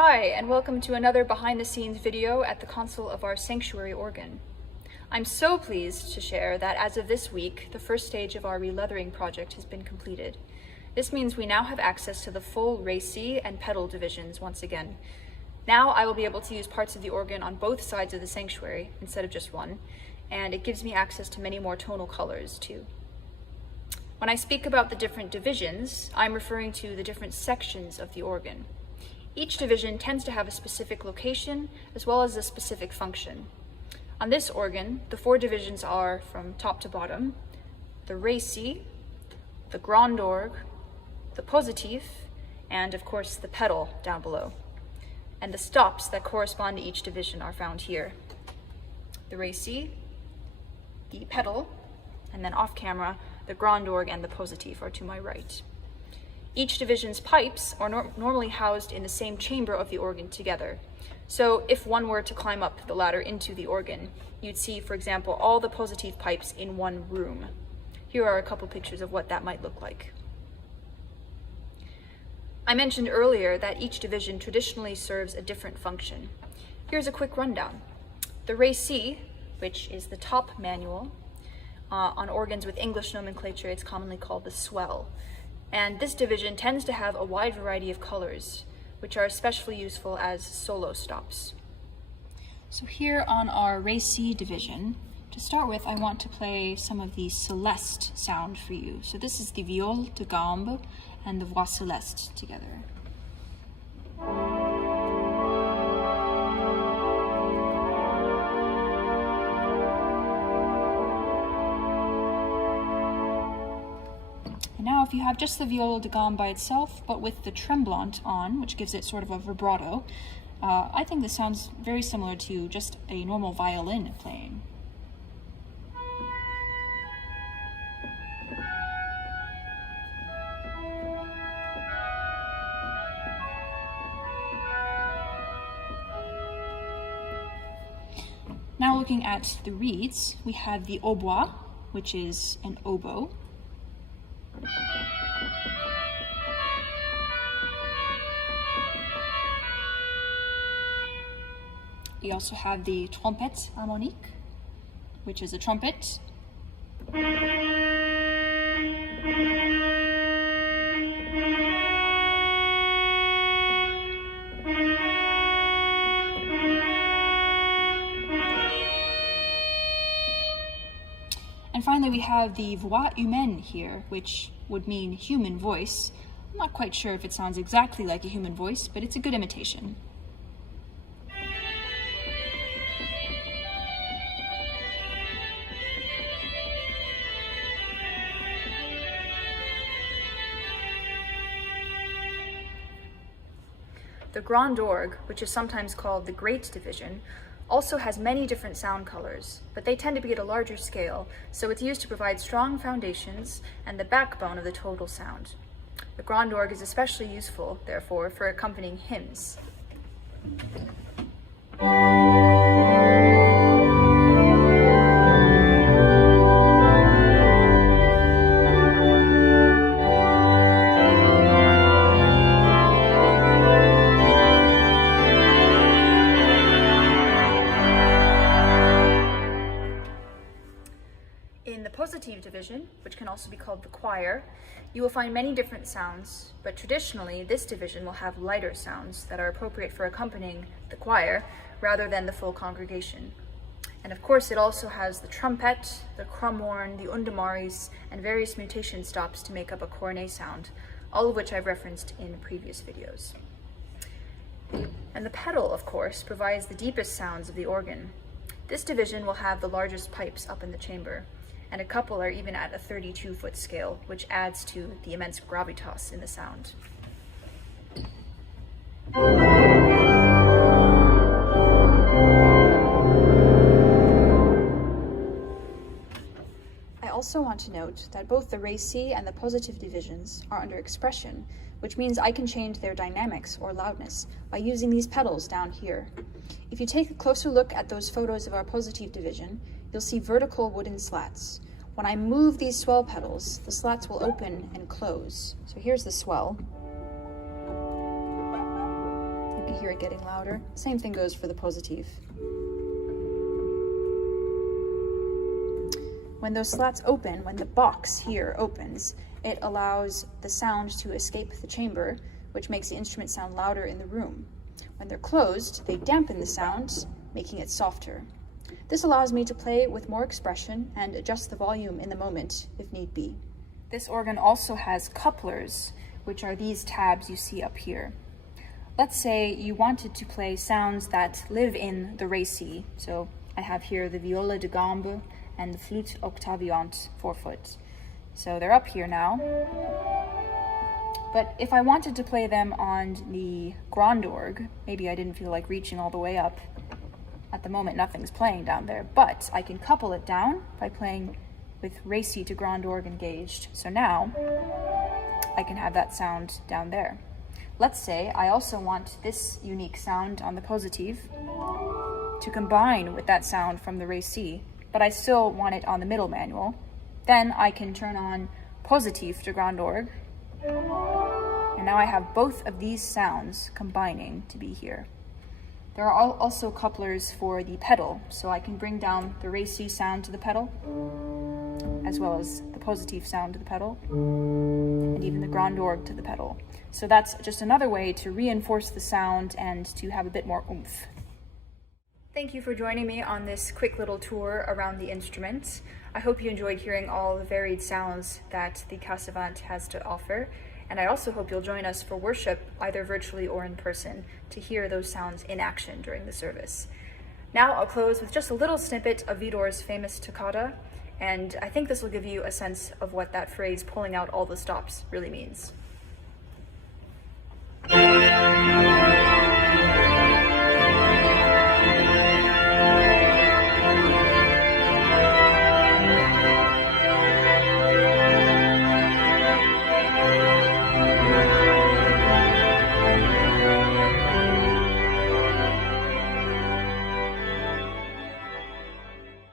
Hi, and welcome to another behind-the-scenes video at the console of our sanctuary organ. I'm so pleased to share that as of this week, the first stage of our releathering project has been completed. This means we now have access to the full racy and pedal divisions once again. Now I will be able to use parts of the organ on both sides of the sanctuary instead of just one, and it gives me access to many more tonal colors too. When I speak about the different divisions, I'm referring to the different sections of the organ. Each division tends to have a specific location as well as a specific function. On this organ, the four divisions are, from top to bottom, the racy, the grand orgue, the positif, and of course the pedal down below. And the stops that correspond to each division are found here. The racy, the pedal, and then off camera, the grand orgue and the positif are to my right. Each division's pipes are normally housed in the same chamber of the organ together. So if one were to climb up the ladder into the organ, you'd see, for example, all the positif pipes in one room. Here are a couple pictures of what that might look like. I mentioned earlier that each division traditionally serves a different function. Here's a quick rundown. The racy, which is the top manual, on organs with English nomenclature, it's commonly called the swell. And this division tends to have a wide variety of colors, which are especially useful as solo stops. So here on our racy division, to start with, I want to play some of the celeste sound for you. So this is the viol de gambe and the voix celeste together. And now if you have just the viol de gambe by itself, but with the tremblant on, which gives it sort of a vibrato, I think this sounds very similar to just a normal violin playing. Now looking at the reeds, we have the hautbois, which is an oboe. We also have the trompette harmonique, which is a trumpet. And finally, we have the voix humaine here, which would mean human voice. I'm not quite sure if it sounds exactly like a human voice, but it's a good imitation. The grand orgue, which is sometimes called the great division, also has many different sound colors, but they tend to be at a larger scale, so it's used to provide strong foundations and the backbone of the total sound. The grand orgue is especially useful, therefore, for accompanying hymns. In the positif division, which can also be called the choir, you will find many different sounds, but traditionally this division will have lighter sounds that are appropriate for accompanying the choir rather than the full congregation. And of course it also has the trumpet, the crumhorn, the undamaris, and various mutation stops to make up a cornet sound, all of which I've referenced in previous videos. And the pedal, of course, provides the deepest sounds of the organ. This division will have the largest pipes up in the chamber, and a couple are even at a 32-foot scale, which adds to the immense gravitas in the sound. I also want to note that both the racy and the positif divisions are under expression, which means I can change their dynamics or loudness by using these pedals down here. If you take a closer look at those photos of our positif division, you'll see vertical wooden slats. When I move these swell pedals, the slats will open and close. So here's the swell. I hear it getting louder. Same thing goes for the positive. When those slats open, when the box here opens, it allows the sound to escape the chamber, which makes the instrument sound louder in the room. When they're closed, they dampen the sound, making it softer. This allows me to play with more expression and adjust the volume in the moment if need be. This organ also has couplers, which are these tabs you see up here. Let's say you wanted to play sounds that live in the récit. So I have here the viola de gambe and the flûte octaviante forefoot. So they're up here now. But if I wanted to play them on the grand orgue, maybe I didn't feel like reaching all the way up. At the moment, nothing's playing down there, but I can couple it down by playing with récit to grand orgue engaged. So now I can have that sound down there. Let's say I also want this unique sound on the positive to combine with that sound from the récit, but I still want it on the middle manual. Then I can turn on positive to grand orgue, and now I have both of these sounds combining to be here. There are also couplers for the pedal, so I can bring down the récit sound to the pedal, as well as the positive sound to the pedal, and even the grand orgue to the pedal. So that's just another way to reinforce the sound and to have a bit more oomph. Thank you for joining me on this quick little tour around the instrument. I hope you enjoyed hearing all the varied sounds that the Casavant has to offer, and I also hope you'll join us for worship, either virtually or in person, to hear those sounds in action during the service. Now I'll close with just a little snippet of Widor's famous toccata, and I think this will give you a sense of what that phrase, pulling out all the stops, really means.